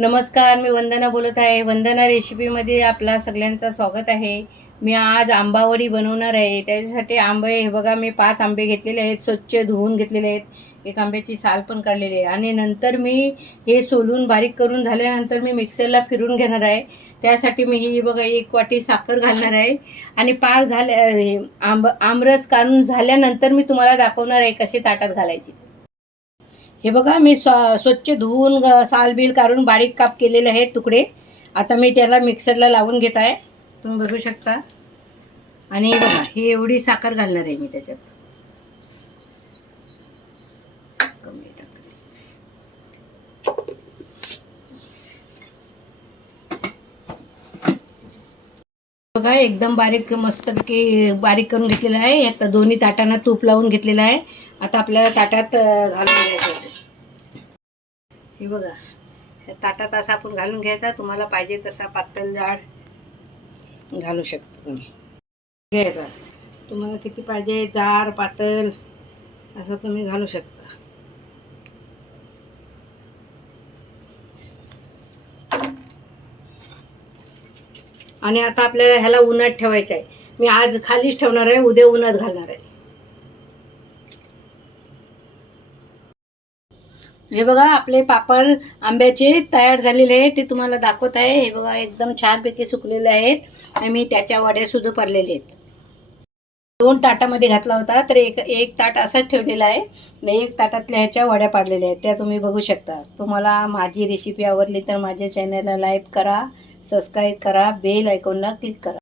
नमस्कार, मी वंदना बोलत आहे. वंदना रेसिपीमध्ये आपला सगळ्यांचं स्वागत आहे. मी आज आंबावडी बनवणार आहे. त्याच्यासाठी आंबे हे बघा, मी 5 आंबे घेतलेले आहेत, स्वच्छ धुवून घेतलेले आहेत. एक आंब्याची साल पण काढलेली आहे आणि नंतर मी हे सोलून बारीक करून झाल्यानंतर मी मिक्सरला फिरून घेणार आहे. त्यासाठी मी ही बघा 1 वाटी साखर घालणार आहे आणि पाक आमरस काढून झाल्यानंतर मी तुम्हाला दाखवणार आहे कसे ताटात घालायचे. हे बघा, मी स्वच्छ धुवून सालबील काढून बारीक काप केलेले आहेत तुकडे. आता मी त्याला मिक्सरला लावून घेत आहे, तुम्ही बघू शकता. आणि बघा, ही एवढी साखर घालणार आहे मी त्याच्यात. कमी टाकते. बघा, एकदम बारीक मस्तपैकी बारीक करून घेतलेलं आहे. आता दोन्ही ताटांना तूप लावून घेतलेलं आहे. आता आपल्याला ताटात घालून घ्यायचं आहे. हे बघा, ताटात असा आपण घालून घ्यायचा. तुम्हाला पाहिजे तसा पातळ जाड घालू शकता तुम्ही. घ्यायचा तुम्हाला किती पाहिजे, जाड पातळ असं तुम्ही घालू शकता. आणि आता आपल्याला ह्याला उन्हात ठेवायचं आहे. मी आज खालीच ठेवणार आहे, उद्या उन्हात घालणार आहे. हे बघा, आपले पापड आंब्याचे तयार झालेले आहेत, ते तुम्हाला दाखवत आहे. हे बघा, एकदम छानपैकी सुकलेले आहेत आणि मी त्याच्या वड्या सुद्धा पाडलेले आहेत. 2 ताटामध्ये घातला होता, तर एक ताट असंच ठेवलेला आहे आणि 1 ताटातल्या ह्याच्या वड्या पाडलेल्या आहेत, त्या तुम्ही बघू शकता. तुम्हाला माझी रेसिपी आवडली तर माझ्या चॅनलला लाईक करा, सबस्क्राईब करा, बेल आयकॉनला क्लिक करा.